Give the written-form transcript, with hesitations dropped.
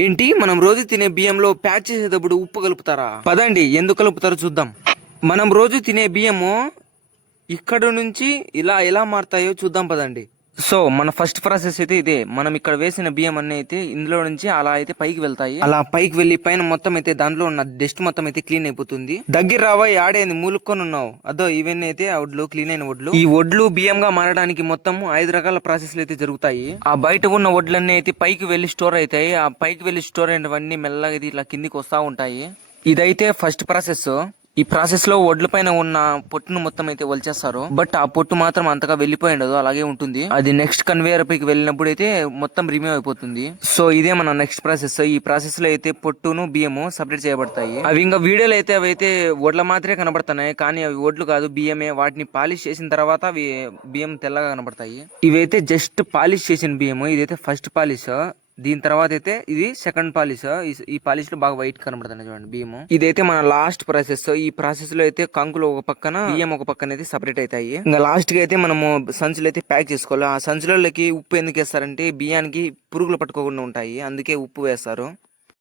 ఏంటి మనం రోజు తినే బియ్యంలో ప్యాక్ చేసేటప్పుడు ఉప్పు కలుపుతారా? పదండి ఎందుకు కలుపుతారో చూద్దాం. మనం రోజు తినే బియ్యము ఇక్కడ నుంచి ఇలా ఎలా మారుతాయో చూద్దాం పదండి. సో మన ఫస్ట్ ప్రాసెస్ అయితే ఇదే. మనం ఇక్కడ వేసిన బియ్యం అన్ని అయితే ఇందులో నుంచి అలా అయితే పైకి వెళ్తాయి. అలా పైకి వెళ్లి పైన మొత్తం అయితే దాంట్లో ఉన్న డస్ట్ మొత్తం అయితే క్లీన్ అయిపోతుంది. దగ్గర రావా ఆడేంది మూలుక్కొని ఉన్నావు? అదో ఇవన్నీ అయితే ఆ వడ్లు క్లీన్ అయిన వడ్లు. ఈ వడ్లు బియ్యంగా మారడానికి మొత్తం 5 రకాల ప్రాసెస్లు అయితే జరుగుతాయి. ఆ బయట ఉన్న వడ్లన్నీ అయితే పైకి వెళ్లి స్టోర్ అవుతాయి. ఆ పైకి వెళ్లి స్టోర్ అయినవన్నీ మెల్లగా అయితే ఇట్లా కిందికి వస్తా ఉంటాయి. ఇదైతే ఫస్ట్ ప్రాసెస్. ఈ ప్రాసెస్ లో వడ్ల పైన ఉన్న పొట్టును మొత్తం అయితే వలిచేస్తారు. బట్ ఆ పొట్టు మాత్రం అంతగా వెళ్లిపోయి ఉండదు, అలాగే ఉంటుంది. అది నెక్స్ట్ కన్వేయర్ పైకి వెళ్ళినప్పుడు అయితే మొత్తం రిమూవ్ అయిపోతుంది. సో ఇదే మన నెక్స్ట్ ప్రాసెస్. ఈ ప్రాసెస్ లో అయితే పొట్టును బియ్యము సపరేట్ చేయబడతాయి. అవి ఇంకా వీడియోలో అయితే అవి అయితే వడ్ల మాత్రమే కనబడుతున్నాయి, కానీ అవి వడ్లు కాదు, బియ్యమే. వాటిని పాలిష్ చేసిన తర్వాత అవి బియ్యం తెల్లగా కనబడతాయి. ఇవైతే జస్ట్ పాలిష్ చేసిన బియ్యము. ఇదైతే ఫస్ట్ పాలిష్. దీని తర్వాత అయితే ఇది సెకండ్ పాలిష్. ఈ పాలిష్ లో బాగా వైట్ కనబడుతుంది చూడండి బియ్యము. ఇదైతే మన లాస్ట్ ప్రాసెస్. ఈ ప్రాసెస్ లో అయితే కంకులు ఒక పక్కన, బియ్యం ఒక పక్కన అయితే సపరేట్ అవుతాయి. ఇంకా లాస్ట్ కి అయితే మనము సంచులు అయితే ప్యాక్ చేసుకోవాలి. ఆ సంచులకి ఉప్పు ఎందుకు వేస్తారంటే బియ్యానికి పురుగులు పట్టుకోకుండా ఉంటాయి, అందుకే ఉప్పు వేస్తారు.